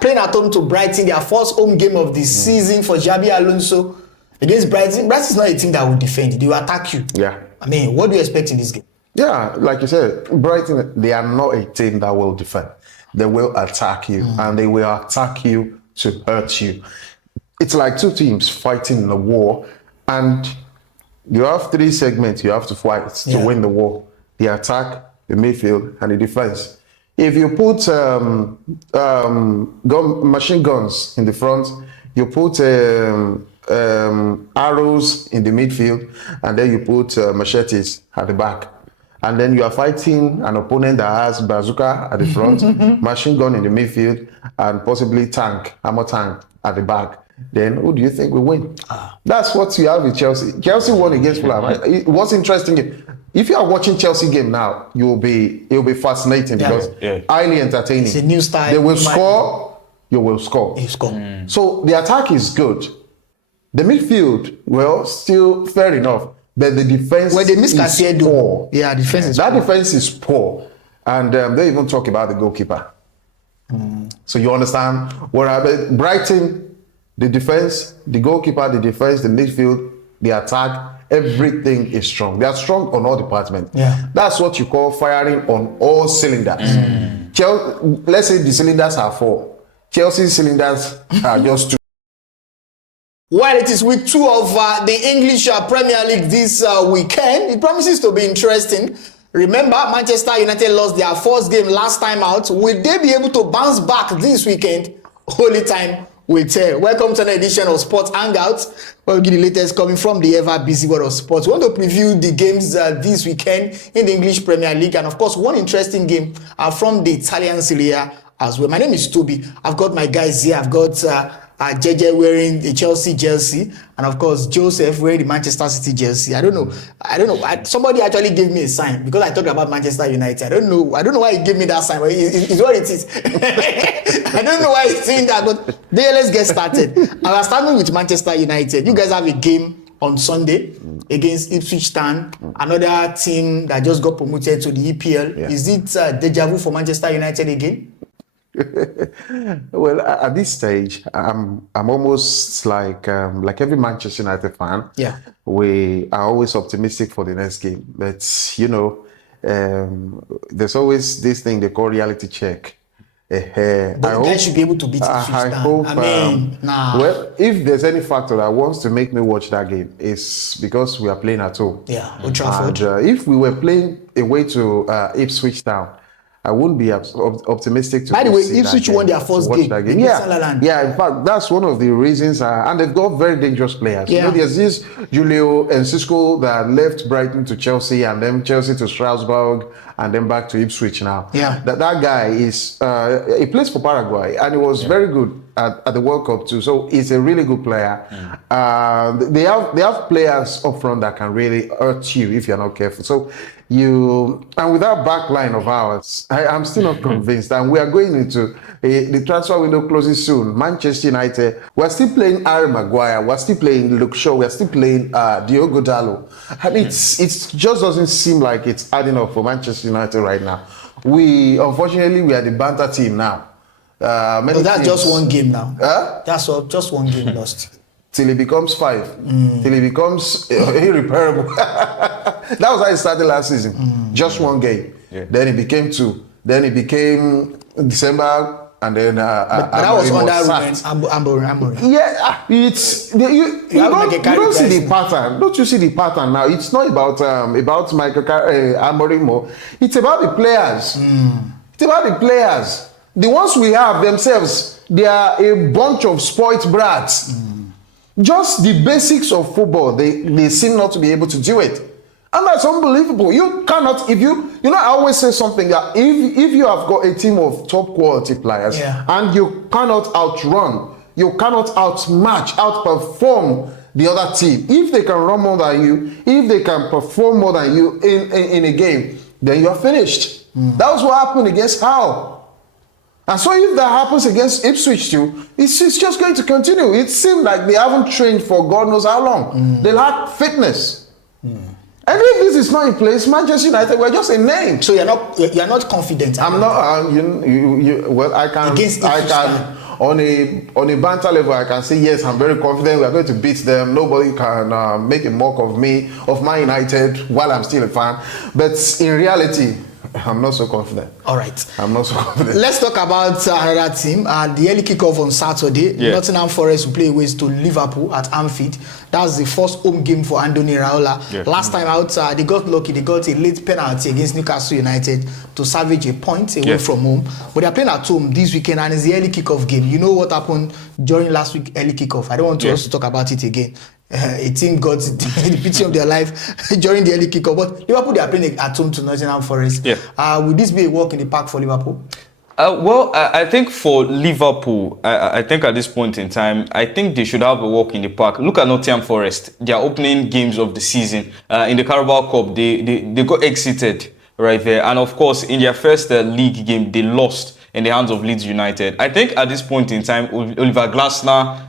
playing at home to Brighton, their first home game of the season for Xabi Alonso against Brighton. Brighton is not a team that will defend. They will attack you. Yeah. I mean, what do you expect in this game? Yeah, like you said, Brighton, they are not a team that will defend. They will attack you, and they will attack you to hurt you. It's like two teams fighting in a war, and you have three segments you have to fight to win the war: the attack, the midfield, and the defense. If you put machine guns in the front, you put arrows in the midfield, and then you put machetes at the back. And then you are fighting an opponent that has bazooka at the front, machine gun in the midfield, and possibly armor tank at the back. Then who do you think will win? That's what you have with Chelsea. Chelsea won against Fulham. It was interesting. If you are watching Chelsea game now, it will be fascinating because highly entertaining. It's a new style. They will score. You will score. You score. So the attack is good. The midfield, well, still fair enough. But the defense is poor. Yeah, defense is that poor. defense is poor. And they even talk about the goalkeeper. So you understand what happened? Brighton, the defense, the goalkeeper, the defense, the midfield, the attack, everything is strong. They are strong on all departments. Yeah. That's what you call firing on all cylinders. Let's say the cylinders are 4. Chelsea's cylinders are just 2. While it is week 2 of the English Premier League this weekend, it promises to be interesting. Remember, Manchester United lost their first game last time out. Will they be able to bounce back this weekend? Only time will tell. Welcome to an edition of Sports Hangouts, where we give the latest coming from the ever-busy world of sports. We want to preview the games this weekend in the English Premier League, and of course, one interesting game from the Italian Serie A as well. My name is Toby. I've got my guys here. I've got JJ wearing the Chelsea jersey, and of course Joseph wearing the Manchester City jersey. I don't know. Somebody actually gave me a sign because I talked about Manchester United. I don't know why he gave me that sign, but it's what it is. I don't know why he's saying that, but let's get started. I was starting with Manchester United. You guys have a game on Sunday against Ipswich Town, another team that just got promoted to the EPL. Yeah. Is it deja vu for Manchester United again? Well, at this stage, I'm almost like every Manchester United fan. Yeah, we are always optimistic for the next game, but there's always this thing they call reality check. But I should be able to beat it. I hope. Well, if there's any factor that wants to make me watch that game, it's because we are playing at home. Yeah, Old Trafford. And if we were playing away to Ipswich Town, I wouldn't be optimistic to. By the way, Ipswich won their first game. Yeah. In fact, that's one of the reasons, and they've got very dangerous players. Yeah. There's this Julio Enciso that left Brighton to Chelsea, and then Chelsea to Strasbourg, and then back to Ipswich now. Yeah. That guy is he plays for Paraguay, and he was very good at the World Cup too. So he's a really good player. They have players up front that can really hurt you if you're not careful. So. And with that back line of ours, I'm still not convinced. And we are going into the transfer window closes soon. Manchester United, we're still playing Harry Maguire, we're still playing Luke Shaw, we're still playing Diogo Dalot. And it just doesn't seem like it's adding up for Manchester United right now. Unfortunately, we are the banter team now. That's just one game now. That's all, just one game lost. Till it becomes 5, till it becomes irreparable. That was how it started last season. Just one game. Yeah. Then it became 2. Then it became December, and then. But that was under Amorim. Yeah, you don't see the pattern. Don't you see the pattern now? It's not about Michael Amorim. It's about the players. It's about the players. The ones we have themselves, they are a bunch of spoilt brats. Just the basics of football, they seem not to be able to do it. And that's unbelievable. You cannot, I always say something that if you have got a team of top quality players and you cannot outrun, you cannot outmatch, outperform the other team. If they can run more than you, if they can perform more than you in a game, then you are finished. That was what happened against Hull. And so if that happens against Ipswich too, it's just going to continue. It seems like they haven't trained for God knows how long. They lack fitness. And if this is not in place, Manchester United, we're just a name. So you're not confident. I'm not. Well, I can. On a banter level, I can say yes. I'm very confident. We are going to beat them. Nobody can make a mock of me, of Man United, while I'm still a fan. But in reality, I'm not so confident. All right. I'm not so confident. Let's talk about another team. The early kickoff on Saturday. Yeah. Nottingham Forest will play away to Liverpool at Anfield. That's the first home game for Andoni Iraola. Yeah. Last time out, they got lucky. They got a late penalty against Newcastle United to salvage a point away from home. But they're playing at home this weekend, and it's the early kickoff game. You know what happened during last week early kickoff. I don't want to also talk about it again. A team got the pity of their life during the early kickoff. But Liverpool, they are playing at home to Nottingham Forest. Yeah. Will this be a walk in the park for Liverpool? I think for Liverpool, I think at this point in time, I think they should have a walk in the park. Look at Nottingham Forest. Their opening games of the season in the Carabao Cup, they got exited right there. And of course, in their first league game, they lost in the hands of Leeds United. I think at this point in time, Oliver Glasner,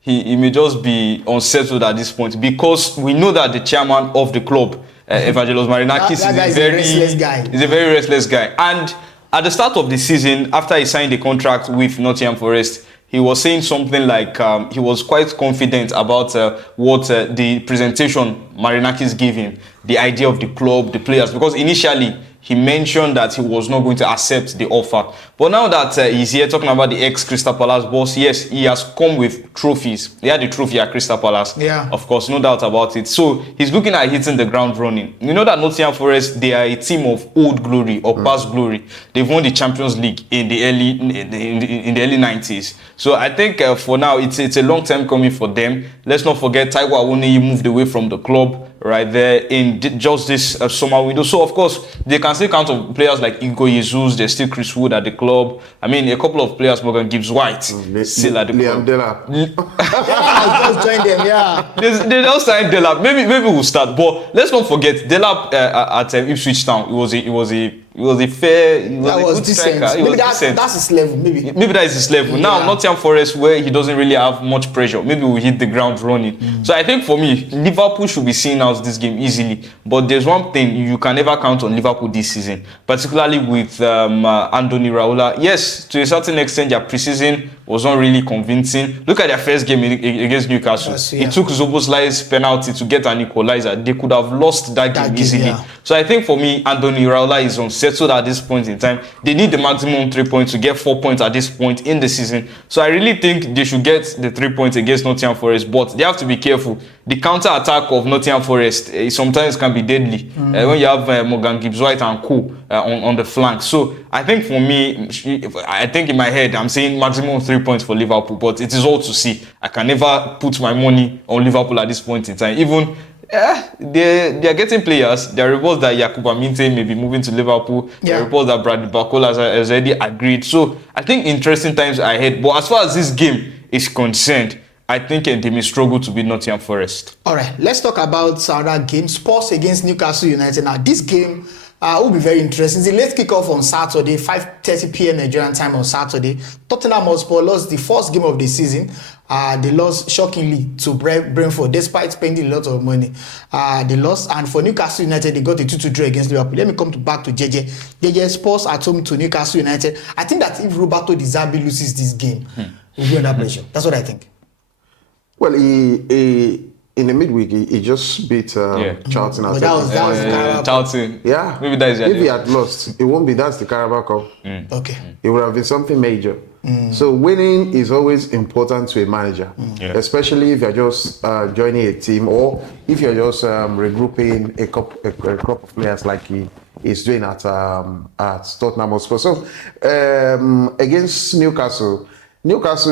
he may just be unsettled at this point, because we know that the chairman of the club, Evangelos Marinakis, is a very restless guy. And at the start of the season, after he signed the contract with Nottingham Forest, he was saying something like he was quite confident about what the presentation Marinakis gave him, the idea of the club, the players, because initially he mentioned that he was not going to accept the offer. But now that he's here talking about the ex-Crystal Palace boss, yes, he has come with trophies. He had the trophy at Crystal Palace. Yeah. Of course, no doubt about it. So he's looking at hitting the ground running. You know that Nottingham Forest, they are a team of old glory or past glory. They've won the Champions League in the early 90s. So I think for now, it's a long time coming for them. Let's not forget, Taiwo Awoniyi moved away from the club right there in just this summer window. So of course, they can still count on players like Igor Jesus. There's still Chris Wood at the club. I mean, a couple of players, Morgan Gibbs-White, still at the club. Just join them, yeah. They just signed Delap. Maybe we'll start. But let's not forget, Delap at Ipswich Town. It was a fair. That was decent. Maybe that's his level. Maybe that is his level. Now, Nottingham Forest, where he doesn't really have much pressure. Maybe we'll hit the ground running. So I think for me, Liverpool should be seeing out this game easily. But there's one thing, you can never count on Liverpool this season, particularly with Andoni Iraola. Yes, to a certain extent, their preseason was not really convincing. Look at their first game against Newcastle. It took Szoboszlai's penalty to get an equalizer. They could have lost that game easily. Yeah. So I think for me, Andoni Iraola is unsettled at this point in time. They need the maximum 3 points to get 4 points at this point in the season. So I really think they should get the 3 points against Nottingham Forest, but they have to be careful. The counter-attack of Nottingham Forest sometimes can be deadly when you have Morgan Gibbs-White and co on the flank. So I think for me, I think in my head, I'm saying maximum 3 points for Liverpool, but it is all to see. I can never put my money on Liverpool at this point in time. Even they are getting players. There are reports that Yakuba Minte may be moving to Liverpool. There are reports that Bradley Barcola has already agreed. So I think interesting times are ahead. But as far as this game is concerned, I think they may struggle to beat Nottingham Forest. All right, let's talk about another game. Spurs against Newcastle United. Now, this game will be very interesting. It's a late kickoff on Saturday, 5:30 p.m. Nigerian time on Saturday. Tottenham Hotspur lost the first game of the season. They lost shockingly to Brentford, despite spending a lot of money. They lost, and for Newcastle United, they got a 2-2 draw against Liverpool. Let me come back to JJ. JJ, Spurs at home to Newcastle United. I think that if Roberto Di Zerbi loses this game, we'll be under pressure. That's what I think. Well, he in the midweek, he just beat Charlton. But that was Charlton. Yeah. Maybe that is if he had lost, it won't be. That's the Carabao Cup. Okay. It would have been something major. So winning is always important to a manager, especially if you're just joining a team, or if you're just regrouping a crop of players like he is doing at Tottenham Hotspur. So against Newcastle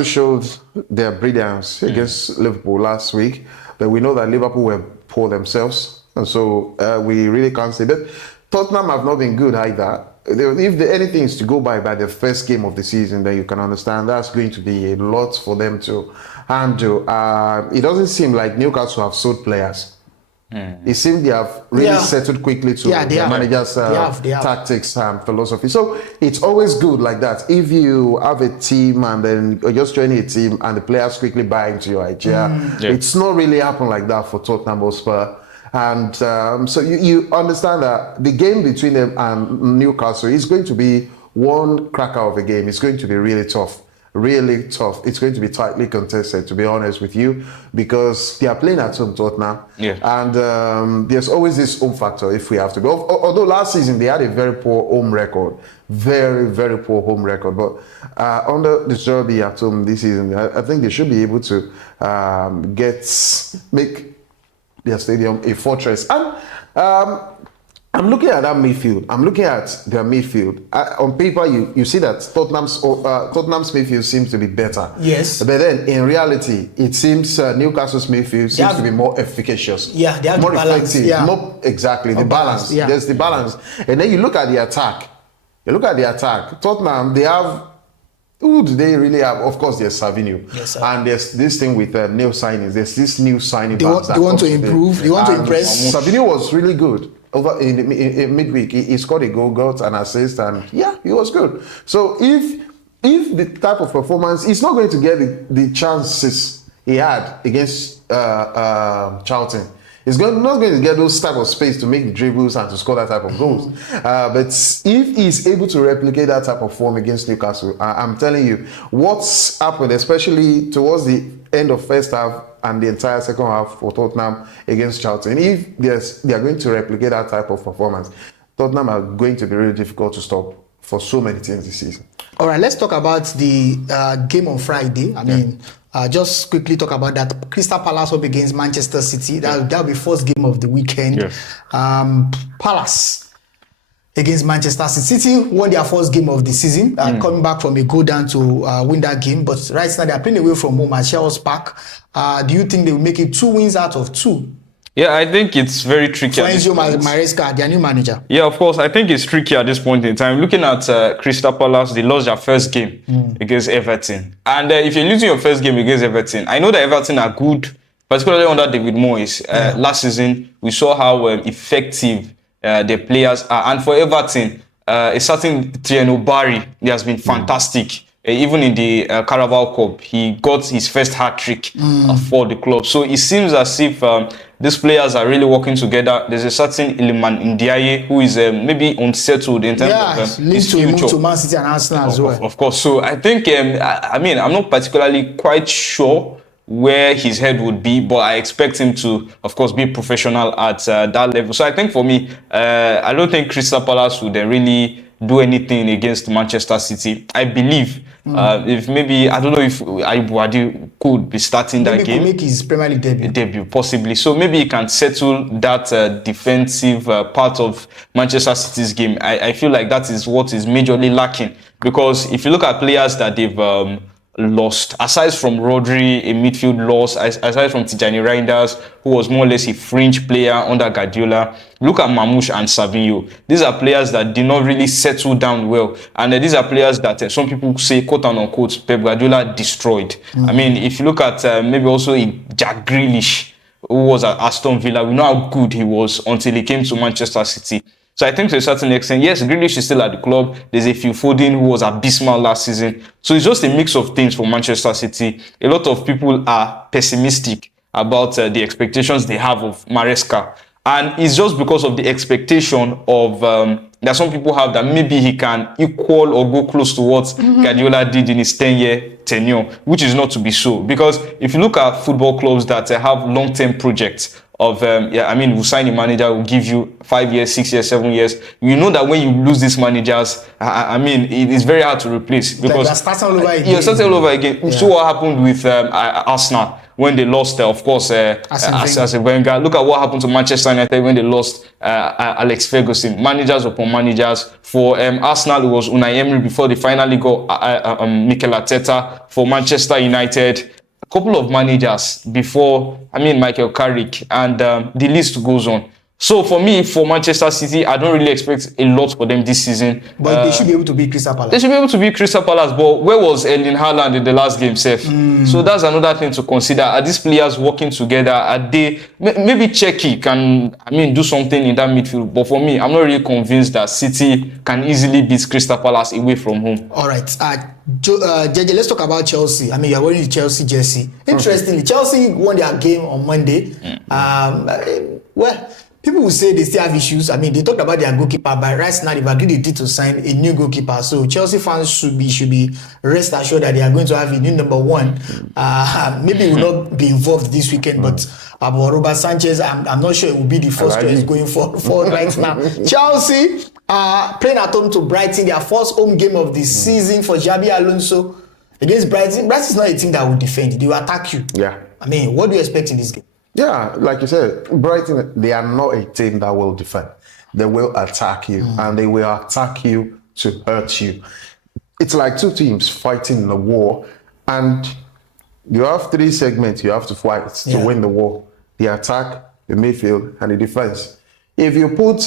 showed their brilliance against Liverpool last week. But we know that Liverpool were poor themselves, and so we really can't say. But Tottenham have not been good either. If anything is to go by the first game of the season, then you can understand that's going to be a lot for them to handle. It doesn't seem like Newcastle have sold players. It seems they have really settled quickly to the manager's tactics and philosophy. So it's always good like that. If you have a team and then you're just joining a team and the players quickly buy into your idea, it's not really happened like that for Tottenham Hotspur. And so you understand that the game between them and Newcastle is going to be one cracker of a game. It's going to be really tough. Really tough. It's going to be tightly contested, to be honest with you, because they are playing at home, Tottenham. Yeah. And there's always this home factor if we have to go. Although last season they had a very poor home record. Very, very poor home record. But under the Derby at home this season, I think they should be able to make their stadium a fortress. And I'm looking at that midfield. I'm looking at their midfield. On paper, you see that Tottenham's midfield seems to be better. Yes. But then, in reality, it seems Newcastle's midfield seems to be more efficacious. Yeah, they have more the balance. effective. Yeah. More, exactly, the balance. Yeah. There's the balance. And then you look at the attack. Tottenham, they have... Who do they really have? Of course, there's Savinho. Yes, and there's this thing with new signings. There's this new signing. They want to improve. They want to impress. Savinho was really good. Over in midweek, he scored a goal, got an assist, and yeah, he was good. So if the type of performance, he's not going to get the chances he had against Charlton. He's not going to get those type of space to make the dribbles and to score that type of goals. But if he's able to replicate that type of form against Newcastle, I'm telling you, what's happened, especially towards the end of first half and the entire second half for Tottenham against Charlton, if they are going to replicate that type of performance, Tottenham are going to be really difficult to stop for so many teams this season. All right, let's talk about the game on Friday. Just quickly talk about that. Crystal Palace up against Manchester City. That'll be first game of the weekend. Yes. Palace against Manchester City. City won their first game of the season, coming back from a go down to win that game. But right now they are playing away from home at Shell's Park. Do you think they will make it 2 wins out of 2? Yeah, I think it's very tricky. For Enzo Maresca, their new manager. Yeah, of course. I think it's tricky at this point in time. Looking at Crystal Palace, they lost their first game against Everton. And if you're losing your first game against Everton, I know that Everton are good, particularly under David Moyes. Last season, we saw how effective their players are. And for Everton, a certain Thierry Barry, he has been fantastic. Even in the Carabao Cup, he got his first hat-trick for the club. So it seems as if these players are really working together. There's a certain Iliman Ndiaye who is maybe unsettled in terms of his future. Move to Man City and Arsenal as well. Of course. So I think, I'm not particularly quite sure where his head would be, but I expect him to, of course, be professional at that level. So I think for me, I don't think Crystal Palace would really do anything against Manchester City. I believe if maybe, I don't know if Ayubu could be starting that game. Maybe make his Premier League debut, possibly. So maybe he can settle that defensive part of Manchester City's game. I feel like that is what is majorly lacking, because if you look at players that they've lost, aside from Rodri, a midfield loss, aside from Tijani Reinders, who was more or less a fringe player under Guardiola, look at Mamouche and Savinho. These are players that did not really settle down well, and these are players that some people say, quote and unquote, Pep Guardiola destroyed. I mean, if you look at maybe also Jack Grealish, who was at Aston Villa, we know how good he was until he came to Manchester City. So I think to a certain extent, yes, Grealish is still at the club. There's a Phil Foden who was abysmal last season. So it's just a mix of things for Manchester City. A lot of people are pessimistic about the expectations they have of Maresca. And it's just because of the expectation of that some people have that maybe he can equal or go close to what Guardiola did in his 10-year tenure, which is not to be so. Because if you look at football clubs that have long-term projects, we'll sign a manager, we'll give you 5 years, 6 years, 7 years. You know that when you lose these managers, it is very hard to replace, because you're starting all over again. You're starting all over again. Yeah. So what happened with Arsenal when they lost, Arsene Wenger? Look at what happened to Manchester United when they lost Alex Ferguson. Managers upon managers. For Arsenal, it was Unai Emery before they finally got Mikel Arteta. For Manchester United, couple of managers before, Michael Carrick, and the list goes on. So for me, for Manchester City, I don't really expect a lot for them this season. But they should be able to beat Crystal Palace. They should be able to beat Crystal Palace, but where was Erling Haaland in the last game, Seth? So that's another thing to consider. Are these players working together? Are they, maybe Czechie can, do something in that midfield, but for me, I'm not really convinced that City can easily beat Crystal Palace away from home. All right. JJ, let's talk about Chelsea. You're wearing the Chelsea jersey. Interestingly, Chelsea won their game on Monday. Well, people will say they still have issues. I mean, they talked about their goalkeeper, but right now they've agreed they did to sign a new goalkeeper. So Chelsea fans should be rest assured that they are going to have a new number one. Maybe he will not be involved this weekend, but about Robert Sanchez, I'm not sure it will be the first choice going forward right now. Chelsea playing at home to Brighton, their first home game of the season for Xabi Alonso against Brighton. Brighton is not a team that will defend; they will attack you. Yeah. I mean, what do you expect in this game? Yeah, like you said, Brighton, they are not a team that will defend. They will attack you, and they will attack you to hurt you. It's like two teams fighting in a war, and you have three segments you have to fight to win the war: the attack, the midfield, and the defense. If you put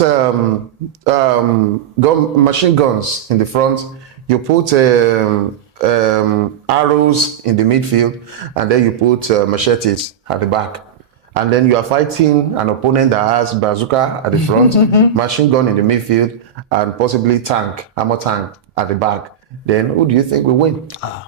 machine guns in the front, you put arrows in the midfield, and then you put machetes at the back. And then you are fighting an opponent that has bazooka at the front, machine gun in the midfield, and possibly armor tank at the back. Then who do you think will win?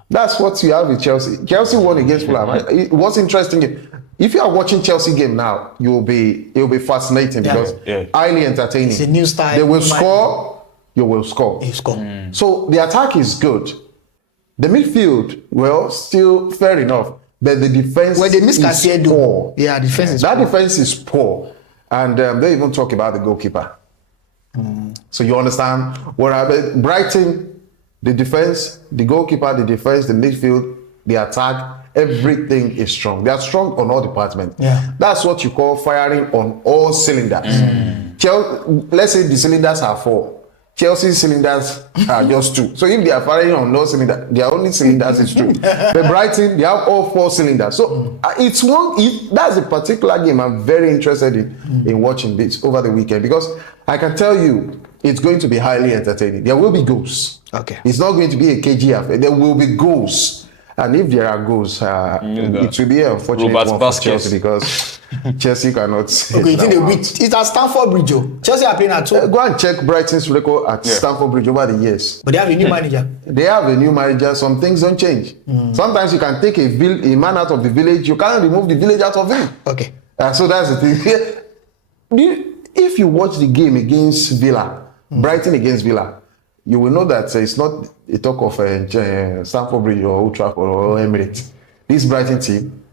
That's what you have with Chelsea. Chelsea won against Fulham. It was interesting. If you are watching Chelsea game now, it will be fascinating because highly entertaining. It's a new style. They will score. You will score. You score. So the attack is good. The midfield, well, still fair enough. But the defense is poor. Yeah, defense is poor. That defense is poor. And they even talk about the goalkeeper. So you understand what happened? Brighton, the defense, the goalkeeper, the defense, the midfield, the attack, everything is strong. They are strong on all departments. Yeah. That's what you call firing on all cylinders. Let's say the cylinders are 4. Chelsea's cylinders are just 2. So if they are firing on no cylinder, their only cylinders is 2. But Brighton, they have all 4 cylinders. So that's a particular game I'm very interested in watching this over the weekend, because I can tell you it's going to be highly entertaining. There will be goals. Okay. It's not going to be a KG affair. There will be goals. And if there are goals, it will be an unfortunate one for Chelsea, because Chelsea cannot. Okay, you think they beat? It's at Stamford Bridge. Chelsea are playing at home. Go and check Brighton's record at Stamford Bridge over the years. But they have a new manager. They have a new manager. Some things don't change. Sometimes you can take a man out of the village. You can't remove the village out of him. Okay. So that's the thing. If you watch the game against Villa, Brighton against Villa, you will know that it's not a talk of Stamford Bridge or Old Trafford or Emirates. This Brighton team.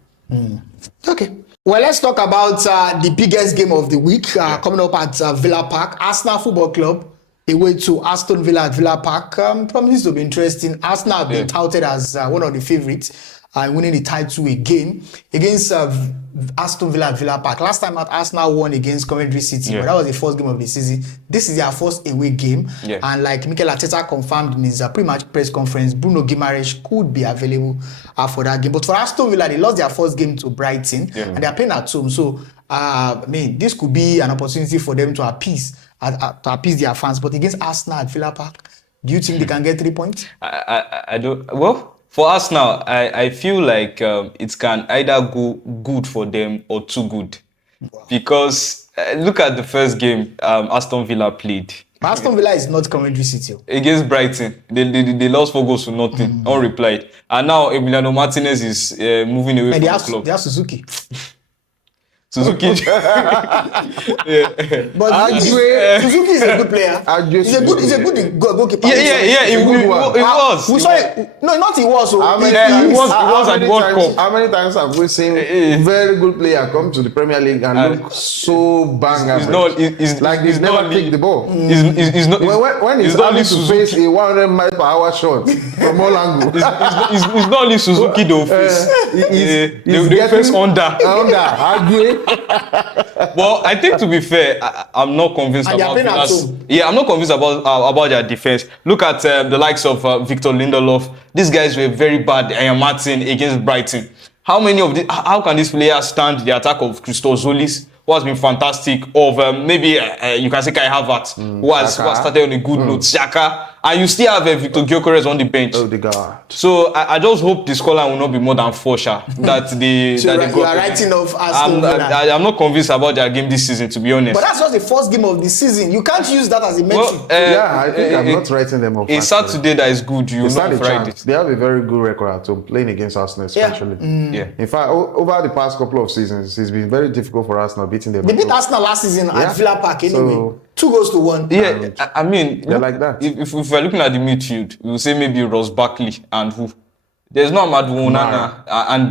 Okay. Well, let's talk about the biggest game of the week coming up at Villa Park. Arsenal Football Club away to Aston Villa at Villa Park. Promises to be interesting. Arsenal have been touted as one of the favourites winning the title again against Aston Villa at Villa Park. Last time Arsenal won against Coventry City, but that was the first game of the season. This is their first away game, and like Mikel Arteta confirmed in his pre-match press conference, Bruno Guimaraes could be available for that game. But for Aston Villa, they lost their first game to Brighton, and they are playing at home. So, this could be an opportunity for them to appease their fans. But against Arsenal at Villa Park, do you think they can get 3 points? I don't. Well, for us now, I feel like it can either go good for them or too good. Wow. Because look at the first game Aston Villa played. Aston Villa is not Coventry City. Against Brighton, they lost 4 goals to nothing, unreplied. And now Emiliano Martinez is moving away from the club. They have Suzuki. Suzuki. But Suzuki is a good player. He's a good goalkeeper. It was. We saw it. No, not he was. He was at the World Cup. How many times have we seen very good player come to the Premier League and look so bang average? He's never picked the ball. When he's having to face a 100 mile per hour shot from all angles. It's not only Suzuki though. They face Honda. Well, I think to be fair, I'm not convinced about Villa's. I'm not convinced about their defense. Look at the likes of Victor Lindelof. These guys were very bad. Ian Martin against Brighton. How can these players stand the attack of Christos Zolis, who has been fantastic, of maybe you can say Kai Havertz, who has started on a good note, Xhaka, and you still have Victor Gyökeres on the bench. Oh, the God. So I just hope the scoreline will not be more than 4 that they you are writing off Aston Villa. I'm not convinced about their game this season, to be honest. But that's just the first game of the season. You can't use that as a metric. I think I'm not writing them off. A Saturday that is good, you know, Friday. They have a very good record at home, playing against Arsenal especially. In fact, over the past couple of seasons, it's been very difficult for Arsenal beating them. They beat Arsenal last season at Villa Park anyway. So, 2-1. Yeah, I mean, they're like that. If we're looking at the midfield, we will say maybe Ross Barkley and who? There's no Amadou Onana and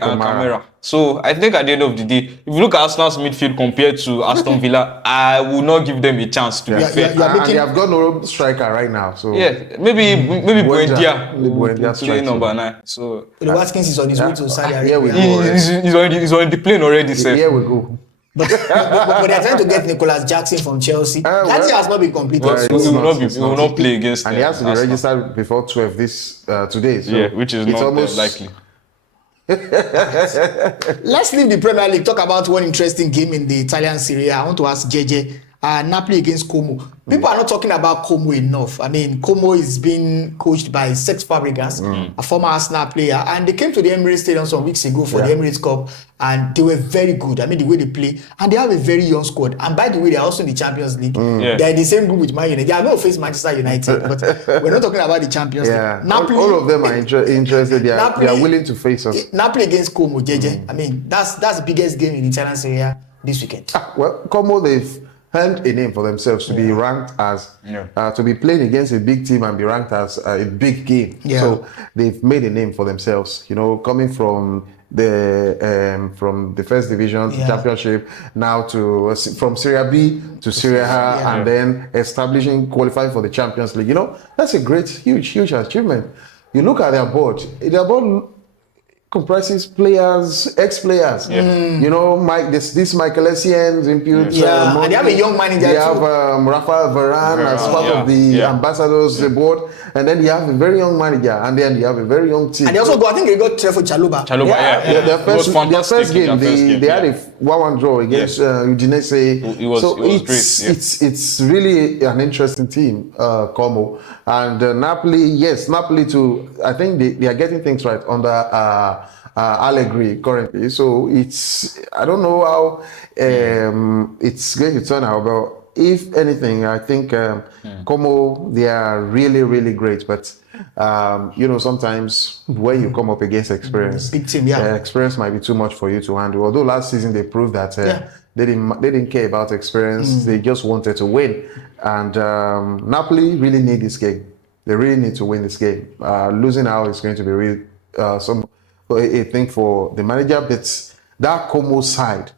Kamara. So I think at the end of the day, if you look at Arsenal's midfield compared to Aston Villa, I will not give them a chance to be fair. And they have got no striker right now. So yeah, maybe Buendia Buendia play number 9. So Watkins is on his way to Saudi Arabia. Here we go. He's on the plane already. Here we go. But they're trying to get Nicholas Jackson from Chelsea. That has not been completed. He will not play against them. And he has to be registered before 12 today. So which is not almost likely. Let's leave the Premier League. Talk about one interesting game in the Italian Serie A. I want to ask JJ. Napoli against Como. People are not talking about Como enough. I mean, Como is being coached by Cesc Fabregas, a former Arsenal player, and they came to the Emirates Stadium some weeks ago for the Emirates Cup, and they were very good. I mean, the way they play, and they have a very young squad. And by the way, they are also in the Champions League. They are in the same group with Man United. They are going to face Manchester United, but we're not talking about the Champions League. Napoli, all of them are interested. They are willing to face us. Napoli against Como, JJ. I mean, that's the biggest game in the Italian Serie A this weekend. Well, Como, they've earned a name for themselves to be ranked as to be playing against a big team and be ranked as a big game. So they've made a name for themselves, you know, coming from the first division championship now to from Serie B to Serie A and then qualifying for the Champions League. You know, that's a great, huge achievement. You look at their board comprises players, ex-players. You know, these Michael Essien imputes. And they have a young manager. They have Rafael Varane as part of the ambassadors board, and then you have a very young manager, and then you have a very young team. And they also got, I think they got Trevor Chaluba. Their first game, they had a 1-1 draw against Udinese. It was great. It's really an interesting team, Como. And Napoli too. I think they are getting things right under Allegri currently. So I don't know how it's going to turn out, but if anything, I think Como, they are really, really great. But you know, sometimes when you come up against experience, big team, experience might be too much for you to handle. Although last season they proved that they didn't care about experience. They just wanted to win. And Napoli really need this game. They really need to win this game. Losing out is going to be a thing for the manager. But that Como side,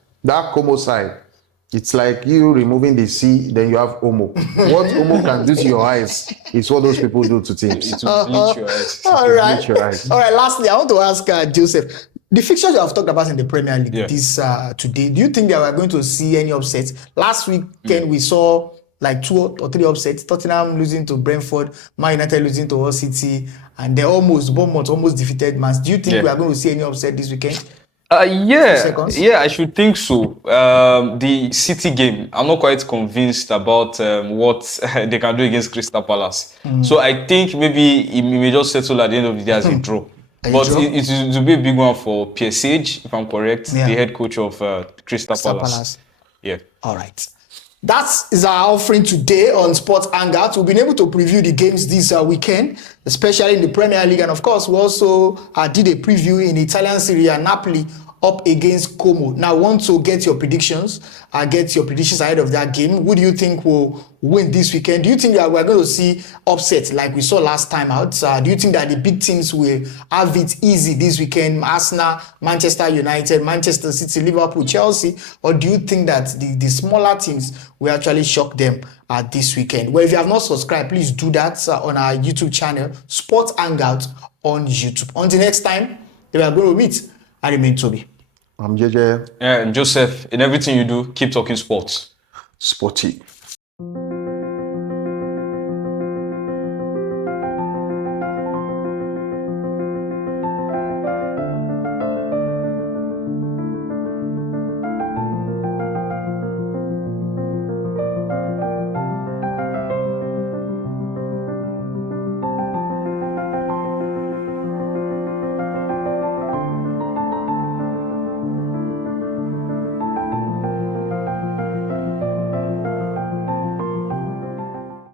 it's like you removing the C, then you have Omo. What Omo can do to your eyes is what those people do to teams. It will bleach your eyes. All right. Lastly, I want to ask Joseph. The fixtures you have talked about in the Premier League today, do you think that we're going to see any upsets? Last weekend we saw like 2 or 3 upsets. Tottenham losing to Brentford, Man United losing to Hull City, and they Bournemouth almost defeated Man. Do you think we are going to see any upset this weekend? I should think so. The City game, I'm not quite convinced about what they can do against Crystal Palace. So I think maybe it may just settle at the end of the day as a draw. But it will be a big one for Pierre Sage, if I'm correct, the head coach of Crystal Palace. Yeah. All right. That is our offering today on Sports Hangout. We've been able to preview the games this weekend, especially in the Premier League. And of course, we also did a preview in Italian Serie A, Napoli up against Como. Now, I want to get your predictions. Ahead of that game. Who do you think will win this weekend? Do you think that we're going to see upsets like we saw last time out? Do you think that the big teams will have it easy this weekend? Arsenal, Manchester United, Manchester City, Liverpool, Chelsea? Or do you think that the smaller teams will actually shock them this weekend? Well, if you have not subscribed, please do that on our YouTube channel, Sports Hangout on YouTube. Until next time, we are going to meet. I remain Toby. I'm JJ. And Joseph, in everything you do, keep talking sports. Sporty.